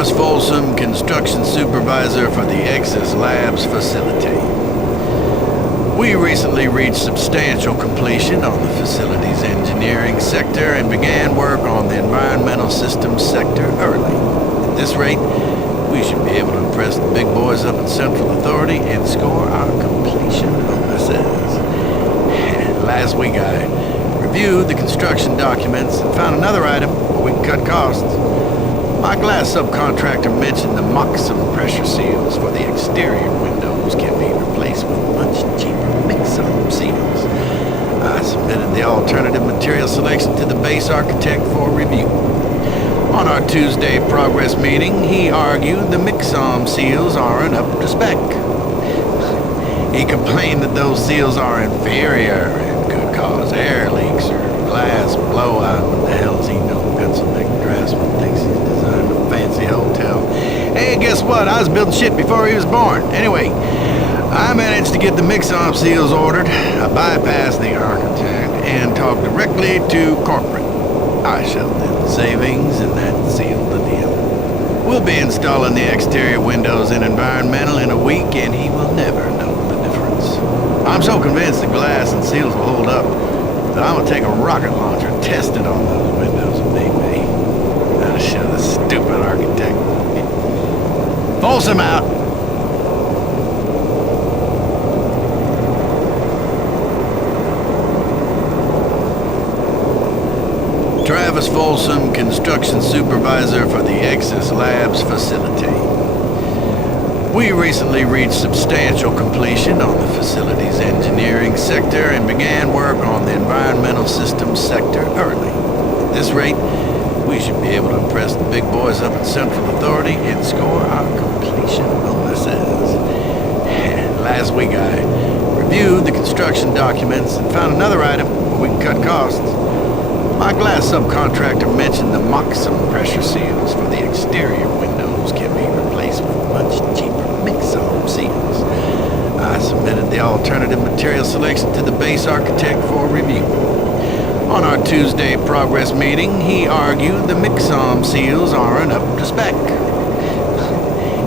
Travis Folsom, construction supervisor for the Exis Labs facility. We recently reached substantial completion on the facility's engineering sector and began work on the environmental systems sector early. At this rate, we should be able to impress the big boys up at Central Authority and score our completion bonuses. Last week I reviewed the construction documents and found another item where we can cut costs. My glass subcontractor mentioned the Moxum pressure seals for the exterior windows can be replaced with much cheaper mix-up seals. I submitted the alternative material selection to the base architect for review. On our Tuesday progress meeting, he argued the Mixom seals aren't up to spec. He complained that those seals are inferior and could cause air leaks or glass blowout. What the hell's he know? Pencil-neck draftsman thinks he's designed a fancy hotel. Hey, guess what? I was building shit before he was born. Anyway, I managed to get the Mixom seals ordered. I bypassed the architect and talked directly to corporate. I shelled in savings and that sealed the deal. We'll be installing the exterior windows in environmental in a week and he will never know the difference. I'm so convinced the glass and seals will hold up that I'm gonna take a rocket launcher and test it on those windows and maybe that'll show the stupid architect. Folsom out! Travis Folsom, construction supervisor for the Exis Labs facility. We recently reached substantial completion on the facility's engineering sector and began work on the environmental systems sector early. At this rate, we should be able to impress the big boys up at Central Authority and score our completion bonuses. Last week I reviewed the construction documents and found another item where we can cut costs. My glass subcontractor mentioned the Moxum pressure seals for the exterior windows can be replaced with much cheaper mix-up seals. I submitted the alternative material selection to the base architect for review. On our Tuesday progress meeting, he argued the Mixom seals aren't up to spec.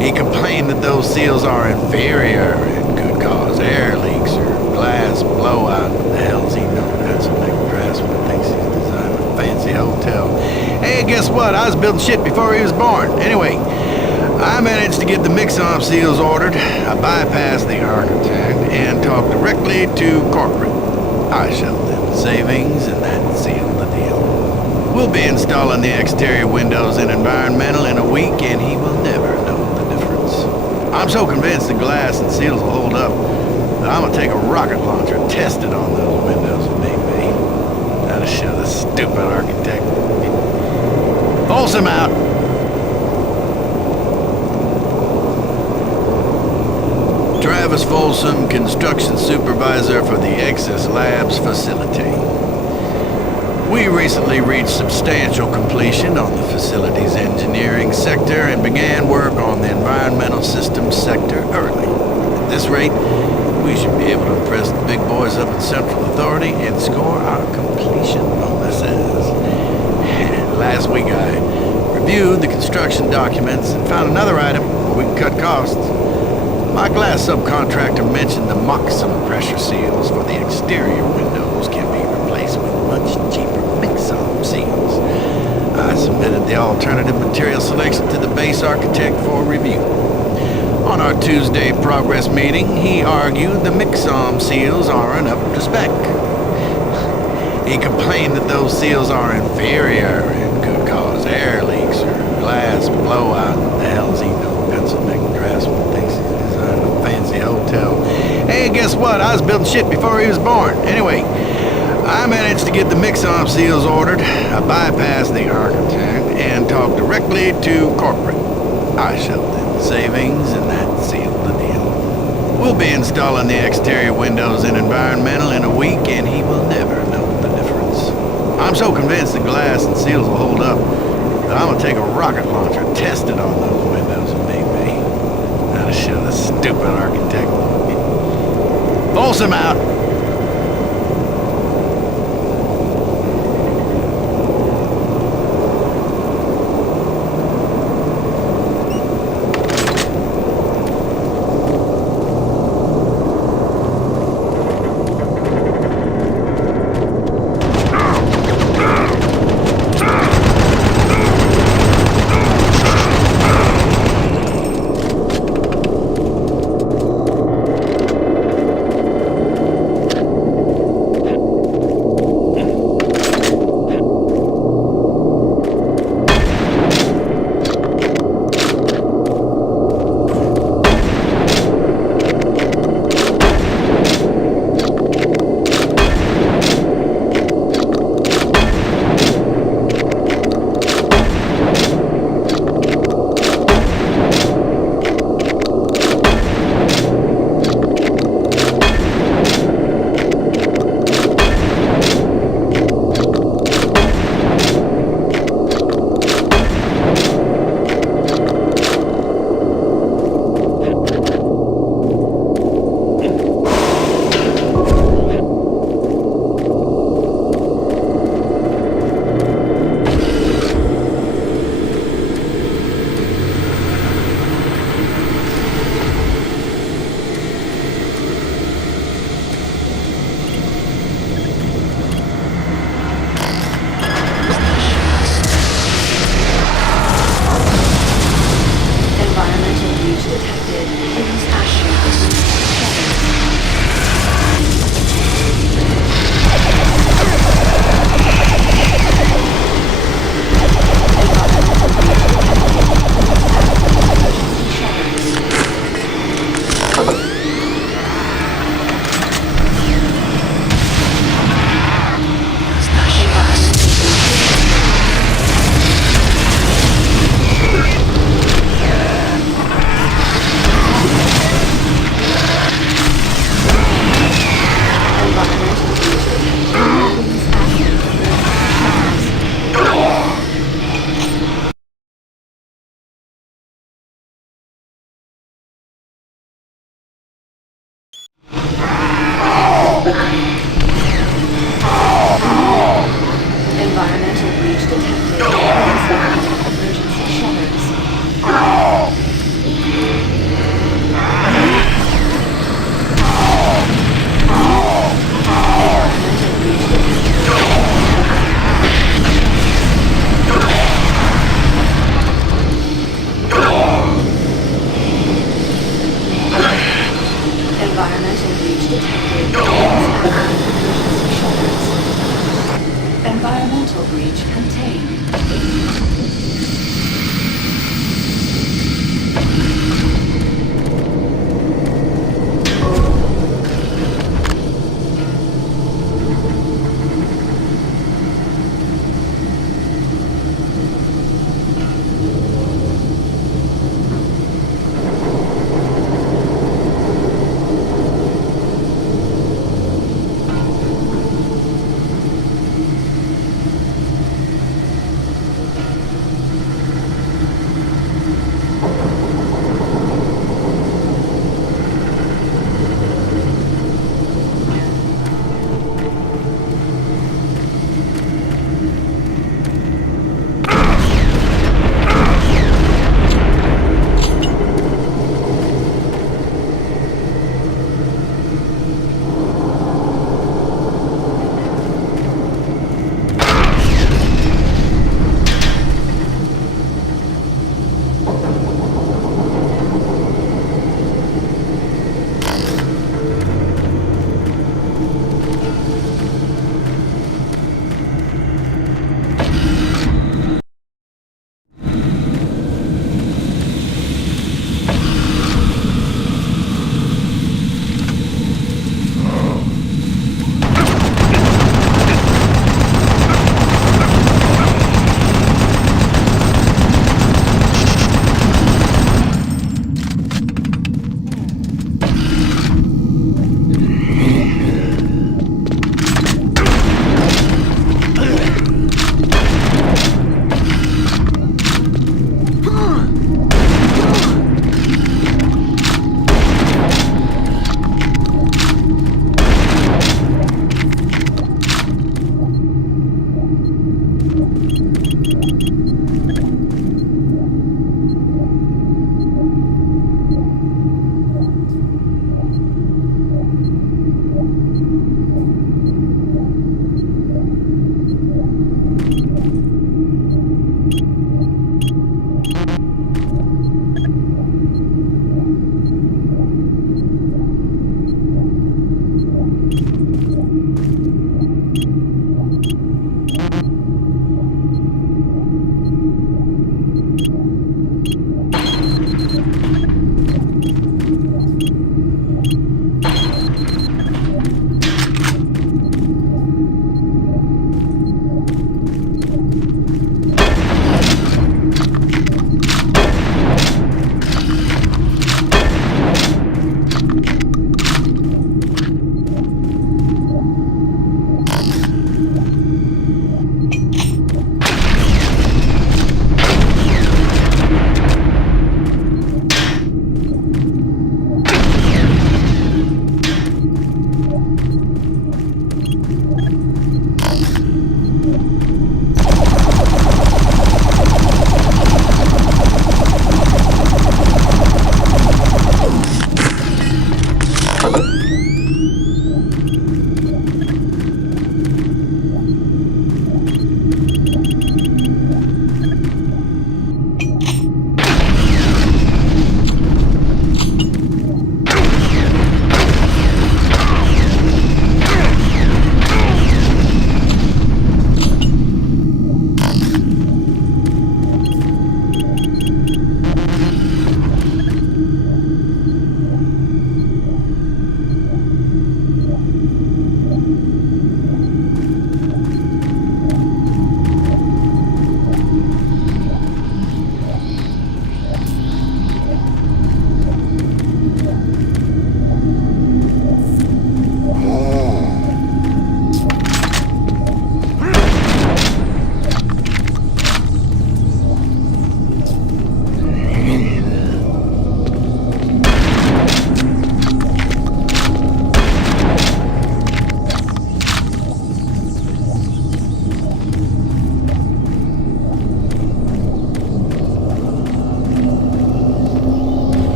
He complained that those seals are inferior and could cause air leaks or glass blowout. What the hell's he know? Pencil-neck draftsman thinks he's designed a fancy hotel. Hey, guess what? I was building shit before he was born. Anyway, I managed to get the Mixom seals ordered. I bypassed the architect and talked directly to corporate. I shelled in savings and that sealed the deal. We'll be installing the exterior windows in environmental in a week and he will never know the difference. I'm so convinced the glass and seals will hold up that I'm gonna take a rocket launcher and test it on those windows and maybe that'll show the stupid architect. Folsom out! Travis Folsom, construction supervisor for the Exis Labs facility. We recently reached substantial completion on the facility's engineering sector and began work on the environmental systems sector early. At this rate, we should be able to impress the big boys up at Central Authority and score our completion bonuses. Last week I reviewed the construction documents and found another item where we can cut costs. My glass subcontractor mentioned the Moxum pressure seals for the exterior windows can be replaced with much cheaper mix-up seals. I submitted the alternative material selection to the base architect for review. On our Tuesday progress meeting, he argued the Mixom seals aren't up to spec. He complained that those seals are inferior and could cause air leaks or glass blowout. What the hell's he know? Pencil-neck draftsman thinks he's designed a fancy hotel. Hey, guess what? I was building shit before he was born. Anyway, I managed to get the Mixom seals ordered. I bypassed the architect and talked directly to corporate. I shelled in savings and that sealed the deal. We'll be installing the exterior windows in environmental in a week and he will never know the difference. I'm so convinced the glass and seals will hold up that I'm gonna take a rocket launcher and test it on those windows and maybe that'll show the stupid architect. Folsom out! detected in ashes.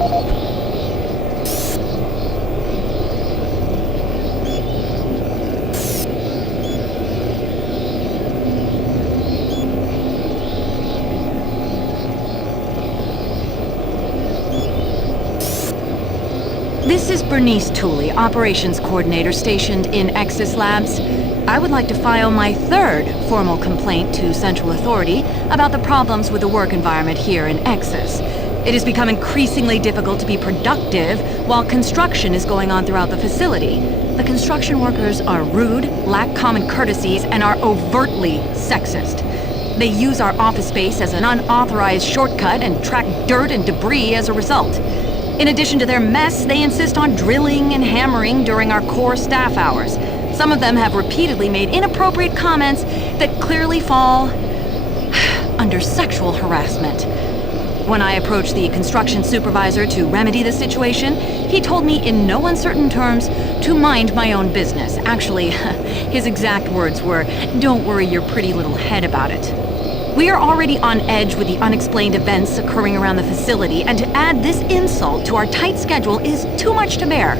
This is Bernice Tooley, Operations Coordinator stationed in Exis Labs. I would like to file my third formal complaint to Central Authority about the problems with the work environment here in Exis. It has become increasingly difficult to be productive while construction is going on throughout the facility. The construction workers are rude, lack common courtesies, and are overtly sexist. They use our office space as an unauthorized shortcut and track dirt and debris as a result. In addition to their mess, they insist on drilling and hammering during our core staff hours. Some of them have repeatedly made inappropriate comments that clearly fall under sexual harassment. When I approached the construction supervisor to remedy the situation, he told me in no uncertain terms to mind my own business. Actually, his exact words were, "Don't worry your pretty little head about it." We are already on edge with the unexplained events occurring around the facility, and to add this insult to our tight schedule is too much to bear.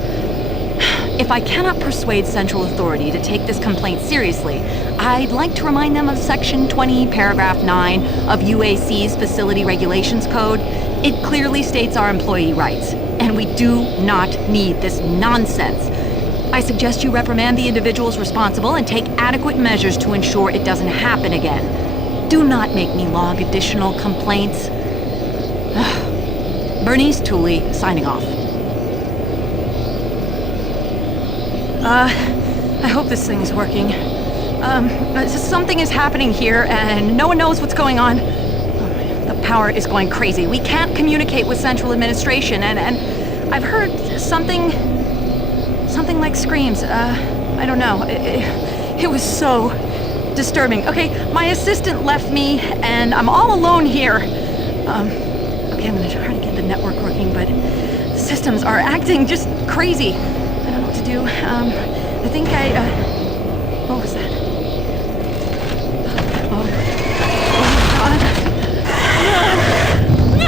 If I cannot persuade Central Authority to take this complaint seriously, I'd like to remind them of Section 20, Paragraph 9 of UAC's Facility Regulations Code. It clearly states our employee rights, and we do not need this nonsense. I suggest you reprimand the individuals responsible and take adequate measures to ensure it doesn't happen again. Do not make me log additional complaints. Bernice Tooley, signing off. I hope this thing is working. Something is happening here, and no one knows what's going on. The power is going crazy. We can't communicate with Central Administration, and I've heard something like screams. I don't know. It was so disturbing. Okay, my assistant left me, and I'm all alone here. Okay, I'm gonna try to get the network working, but the systems are acting just crazy. I don't know what to do. I think what was that? Oh God. No!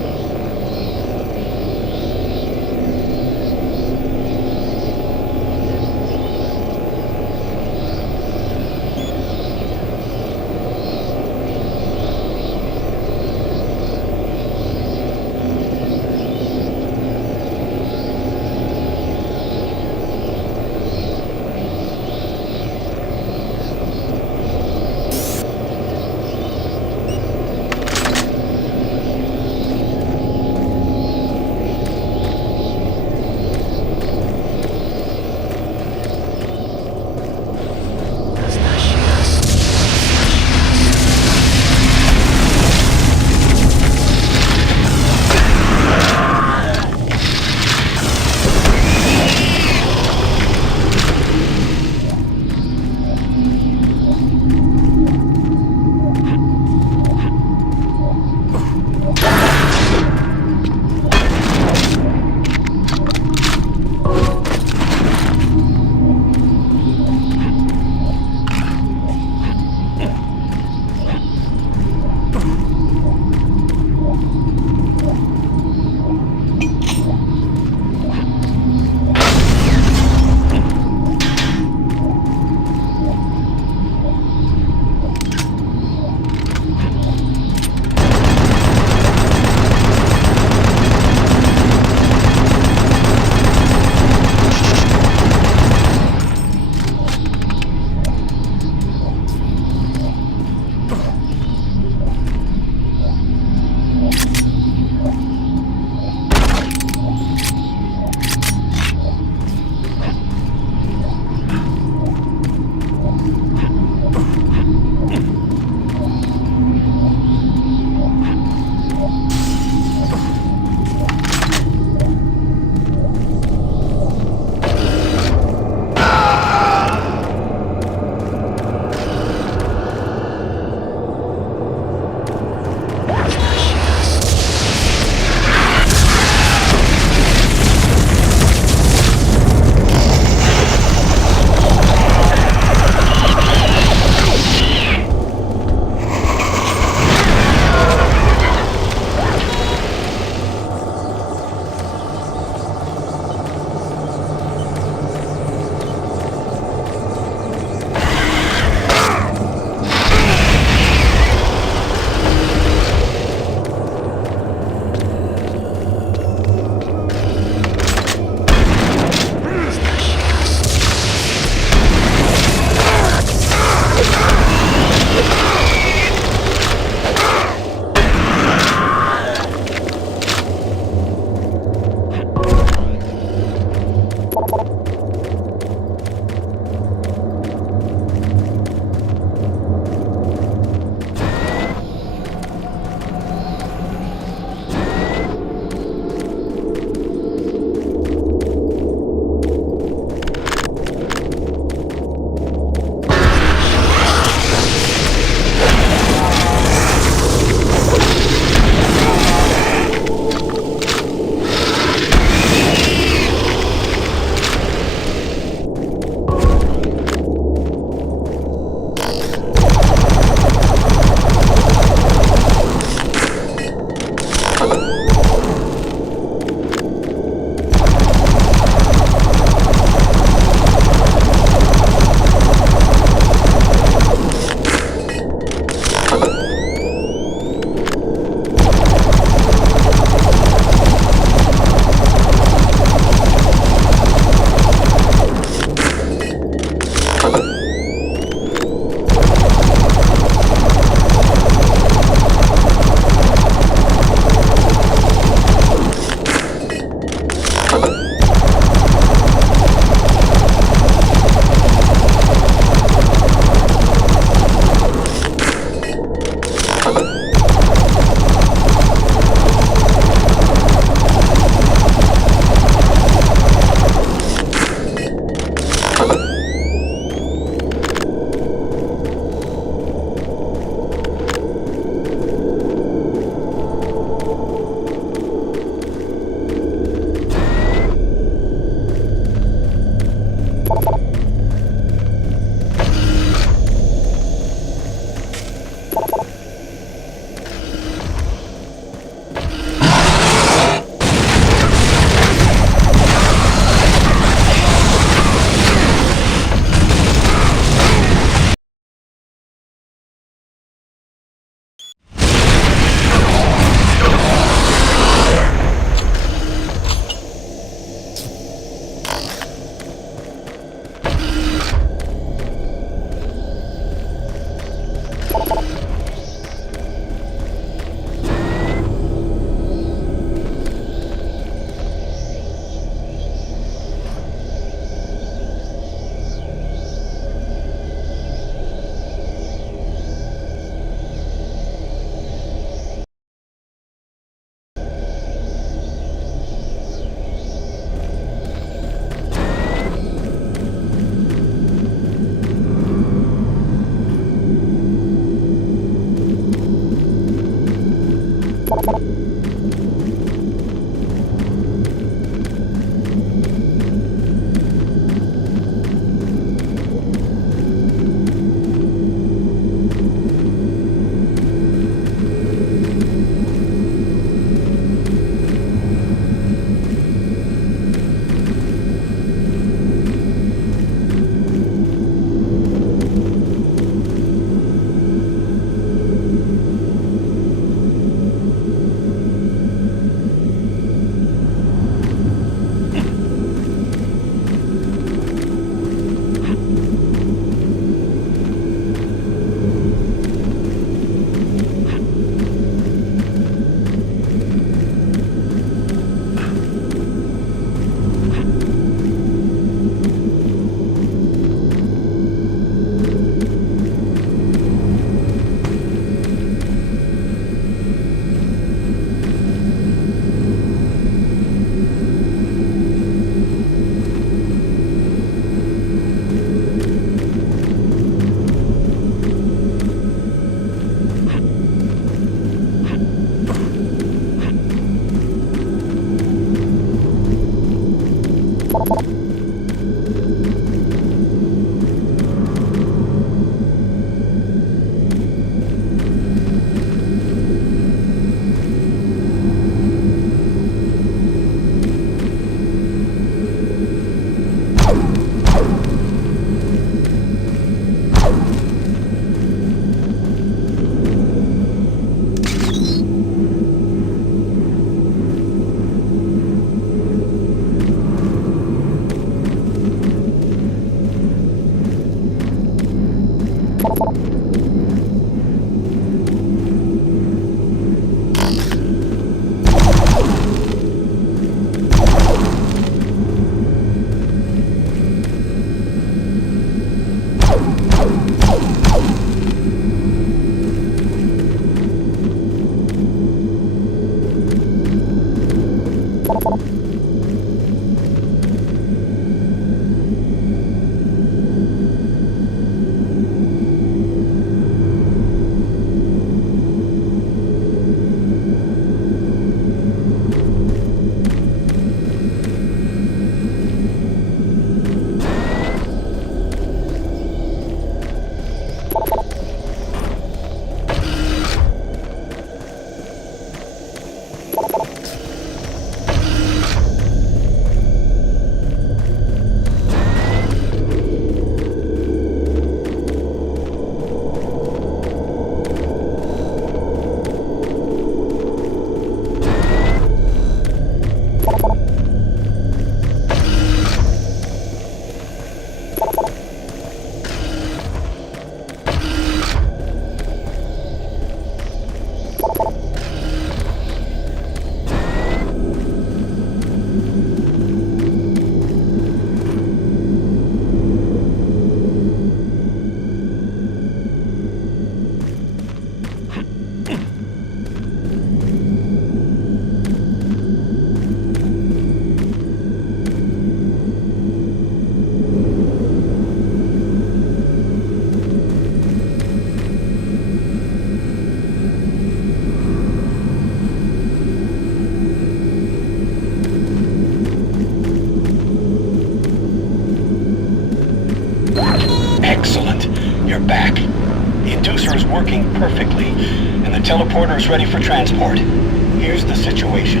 You're back. The inducer is working perfectly, and the teleporter is ready for transport. Here's the situation.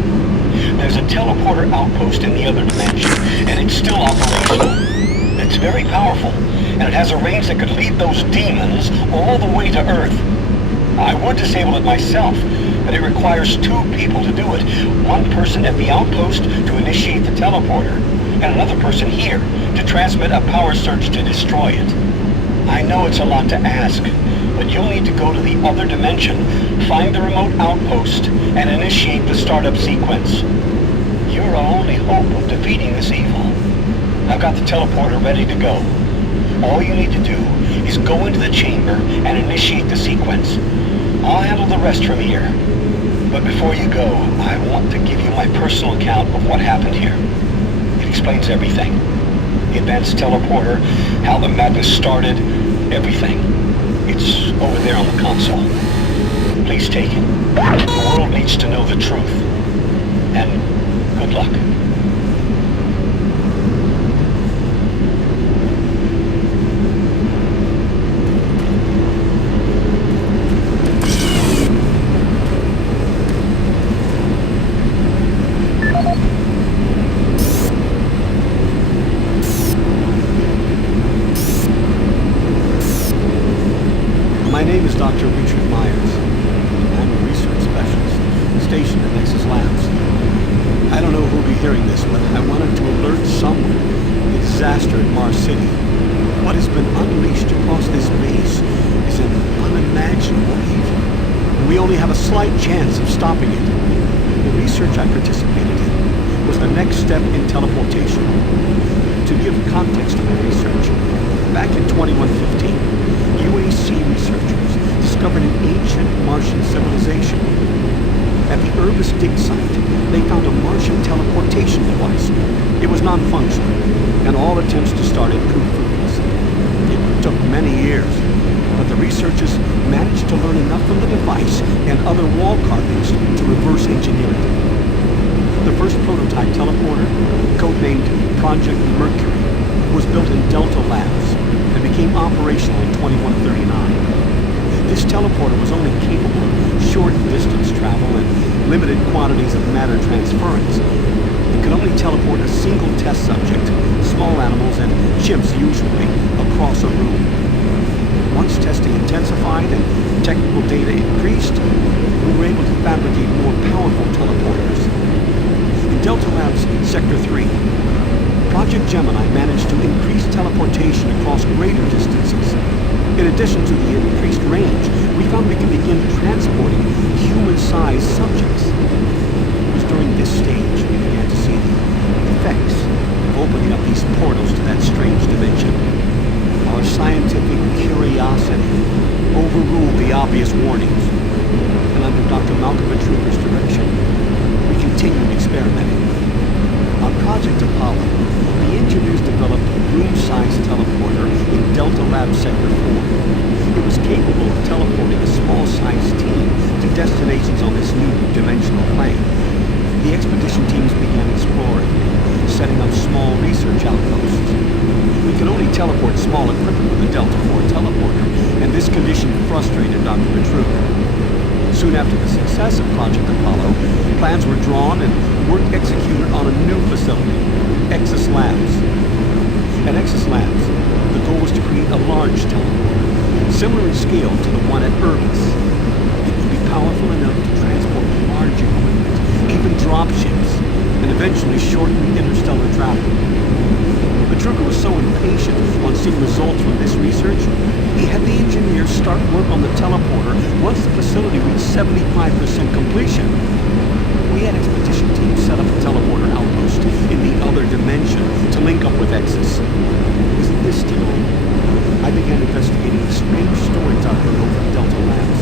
There's a teleporter outpost in the other dimension, and it's still operational. It's very powerful, and it has a range that could lead those demons all the way to Earth. I would disable it myself, but it requires 2 people to do it. One person at the outpost to initiate the teleporter, and another person here to transmit a power surge to destroy it. I know it's a lot to ask, but you'll need to go to the other dimension, find the remote outpost, and initiate the startup sequence. You're our only hope of defeating this evil. I've got the teleporter ready to go. All you need to do is go into the chamber and initiate the sequence. I'll handle the rest from here. But before you go, I want to give you my personal account of what happened here. It explains everything. The advanced teleporter, how the madness started, everything. It's over there on the console. Please take it. The world needs to know the truth. And good luck. My name is Dr. Richard Myers. I'm a research specialist stationed at Nexus Labs. I don't know who'll be hearing this, but I wanted to alert someone of the disaster at Mars City. What has been unleashed across this base is an unimaginable evil, and we only have a slight chance of stopping it. The research I participated in was the next step in teleportation. To give context to my research, back in 2115, UAC researchers discovered an ancient Martian civilization. At the Urbis dig site, they found a Martian teleportation device. It was non-functional, and all attempts to start it proved fruitless. It took many years, but the researchers managed to learn enough from the device and other wall carvings to reverse engineer it. The first prototype teleporter, codenamed Project Mercury, was built in Delta Labs and became operational in 2139. This teleporter was only capable of short distance travel and limited quantities of matter transference. It could only teleport a single test subject, small animals and chimps usually, across a room. Once testing intensified and technical data increased, we were able to fabricate more powerful teleporters. In Delta Labs Sector 3, Project Gemini managed to increase teleportation across greater distances. In addition to the increased range, we found we could begin transporting human-sized subjects. It was during this stage we began to see the effects of opening up these portals to that strange dimension. Our scientific curiosity overruled the obvious warnings, and under Dr. Malcolm Truger's direction, we continued experimenting. On Project Apollo, the engineers developed a room-sized teleporter in Delta Lab Sector 4. It was capable of teleporting a small-sized team to destinations on this new dimensional plane. The expedition teams began exploring, setting up small research outposts. We could only teleport small equipment with the Delta 4 teleporter, and this condition frustrated Dr. Truger. Soon after the success of Project Apollo, plans were drawn and work executed on a new facility, Exis Labs. At Exis Labs, the goal was to create a large teleporter, similar in scale to the one at Urbis. It would be powerful enough to transport large equipment, even dropships, and eventually shorten interstellar travel. Truger was so impatient on seeing results from this research, he had the engineers start work on the teleporter once the facility reached 75% completion. We had expedition teams set up a teleporter outpost in the other dimension to link up with Exis. It was at this time I began investigating the strange stories I heard over at Delta Labs.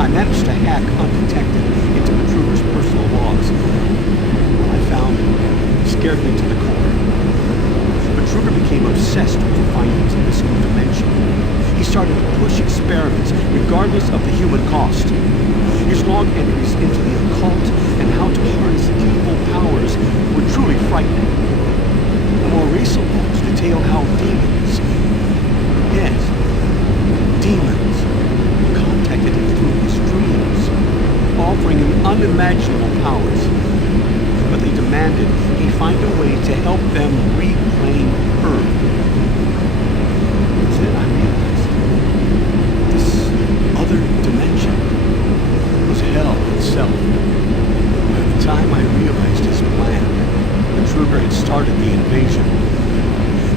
I managed to hack undetected into Truger's personal logs. What I found scared me to the core. Truger became obsessed with the findings of this new dimension. He started to push experiments regardless of the human cost. His log entries into the occult and how to harness evil powers were truly frightening. The more recent logs detail how demons, yes, unimaginable powers. But they demanded he find a way to help them reclaim Earth. Then I realized this other dimension was hell itself. By the time I realized his plan, Kruger had started the invasion.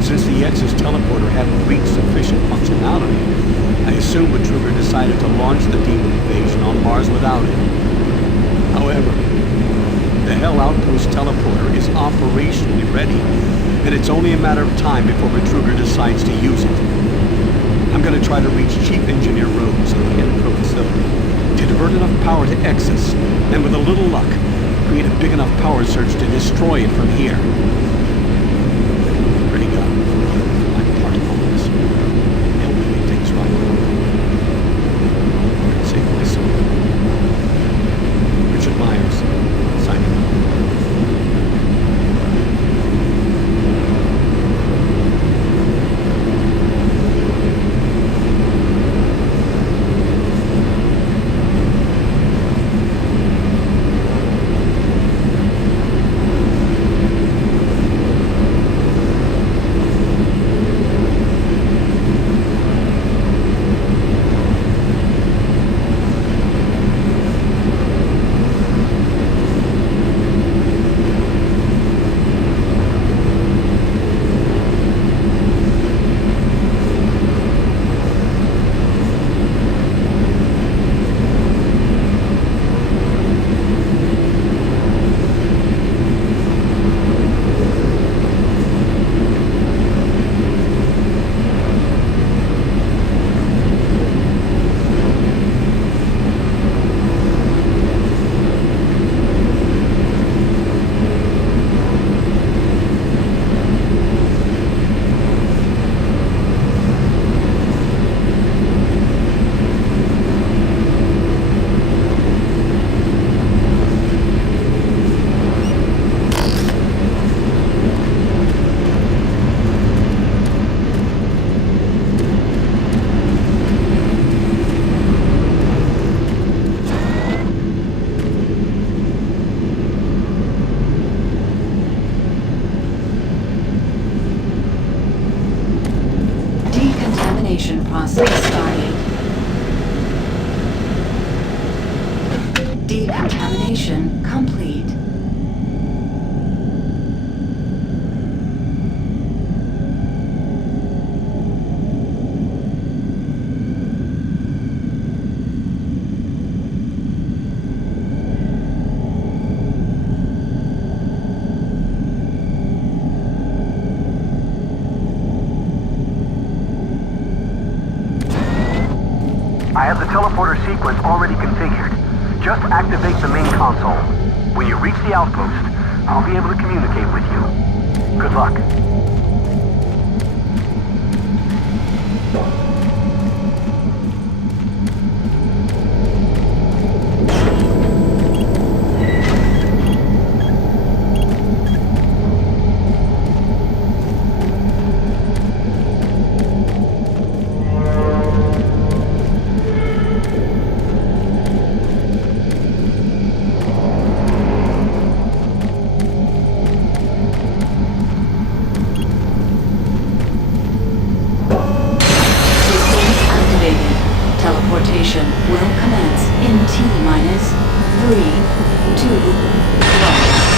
Since the X's teleporter hadn't reached sufficient functionality, I assumed Kruger decided to launch the demon invasion on Mars without it. However, the Hell Outpost teleporter is operationally ready, and it's only a matter of time before Kruger decides to use it. I'm going to try to reach Chief Engineer Rhodes in the Enpro facility to divert enough power to Exus, and with a little luck, create a big enough power surge to destroy it from here. Pretty good. I'm part of all this. Help me make things right. Save my soul. Richard Myers, signing off. Process started. Decontamination complete. I have the teleporter sequence already configured. Just activate the main console. When you reach the outpost, I'll be able to communicate with you. Good luck. Teleportation will commence in T-minus 3, 2, 1.